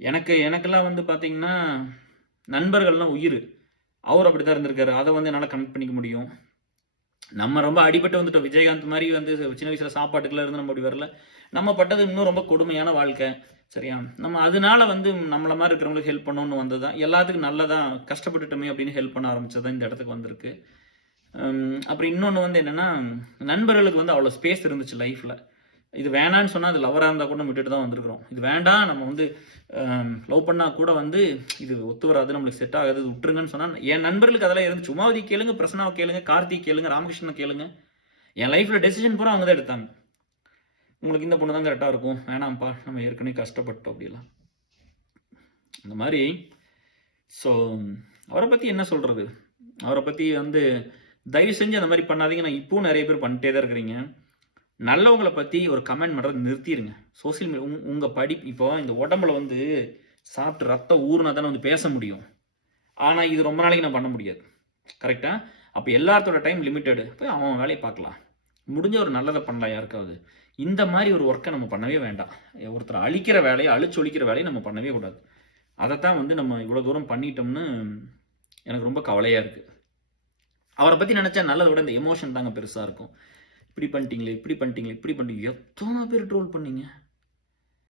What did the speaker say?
எனக்கெல்லாம் வந்து பார்த்தீங்கன்னா, நண்பர்கள்லாம் உயிரு. அவரு அப்படித்தான் இருந்திருக்காரு. அத வந்து என்னால கனெக்ட் பண்ணிக்க முடியும். நம்ம ரொம்ப அடிபட்டு வந்துட்டோம். விஜயகாந்த் மாரி வந்து சின்ன வயசுல சாப்பாட்டுக்குலாம் இருந்து நம்ம அப்படி வரல. நம்ம பட்டது இன்னும் ரொம்ப கொடுமையான வாழ்க்கை. சரியா? நம்ம அதனால வந்து நம்மள மாரி இருக்கிறவங்களுக்கு ஹெல்ப் பண்ணணும்னு வந்தது தான். எல்லாத்துக்கும் நல்லதா கஷ்டப்பட்டுட்டோமே அப்படின்னு ஹெல்ப் பண்ண ஆரம்பிச்சது தான் இந்த இடத்துக்கு வந்திருக்கு. அப்புறம் இன்னொன்னு வந்து என்னன்னா, நண்பர்களுக்கு வந்து அவ்வளோ ஸ்பேஸ் இருந்துச்சு லைஃப்ல. இது வேணான்னு சொன்னா, அது லவ்வரா இருந்தா கூட நம்ம விட்டுட்டு தான் வந்திருக்கிறோம். இது வேண்டாம் நம்ம வந்து லவ் பண்ணா கூட வந்து இது ஒத்து வராது, நம்மளுக்கு செட் ஆகாது, இது விட்டுருங்கன்னு சொன்னா, என் நண்பர்களுக்கு அதெல்லாம் இருந்துச்சு. உமாவதி கேளுங்க, பிரசன்னாவ கேளுங்க, கார்த்திக் கேளுங்க, ராமகிருஷ்ணன கேளுங்க. என் லைஃப்ல டெசிஷன் பூரா அவங்க தான் எடுத்தாங்க. உங்களுக்கு இந்த பொண்ணு தான் கரெக்ட்டா இருக்கும். வேணாம்ப்பா, நம்ம ஏற்கனவே கஷ்டப்பட்டோம் அப்படிலாம். அந்த மாரி ஸோ அவர பத்தி என்ன சொல்றது? அவர பத்தி வந்து தயவு செஞ்சு அந்த மாரி பண்ணாதீங்க. நான் இப்பவும் நெறைய பேர் பண்ணிட்டே தான் இருக்கிறீங்க. நல்லவங்கள பத்தி ஒரு கமெண்ட் பண்றத நிறுத்திருங்க. சோசியல் மீடியா உங்க இப்போ இந்த உடம்புல வந்து சாப்பிட்டு ரத்தம் ஊறுனா தானே வந்து பேச முடியும். ஆனா, இது ரொம்ப நாளைக்கு நான் பண்ண முடியாது. கரெக்ட்டா? அப்ப எல்லாத்தோட டைம் லிமிட்டெட். போய் அவன் அவன் வேலைய பார்க்கலாம். முடிஞ்ச ஒரு நல்லத பண்ணலாம் யாருக்காவது. இந்த மாரி ஒரு வொர்க்க நம்ம பண்ணவே வேண்டாம். ஒருத்தர அழிக்கிற வேலைய, அழிச்சு ஒழிக்கிற வேலைய நம்ம பண்ணவே கூடாது. அதத்தான் வந்து நம்ம இவ்வளோ தூரம் பண்ணிட்டோம்னு எனக்கு ரொம்ப கவலையா இருக்கு. அவர பத்தி நெனச்சா நல்லத விட இந்த எமோஷன் தாங்க பெருசா இருக்கும். இப்படி பண்ணிட்டீங்களே, இப்படி பண்ணிட்டீங்களே, இப்படி பண்ணிட்டீங்க. எத்தன பேர் ட்ரோல் பண்ணீங்க?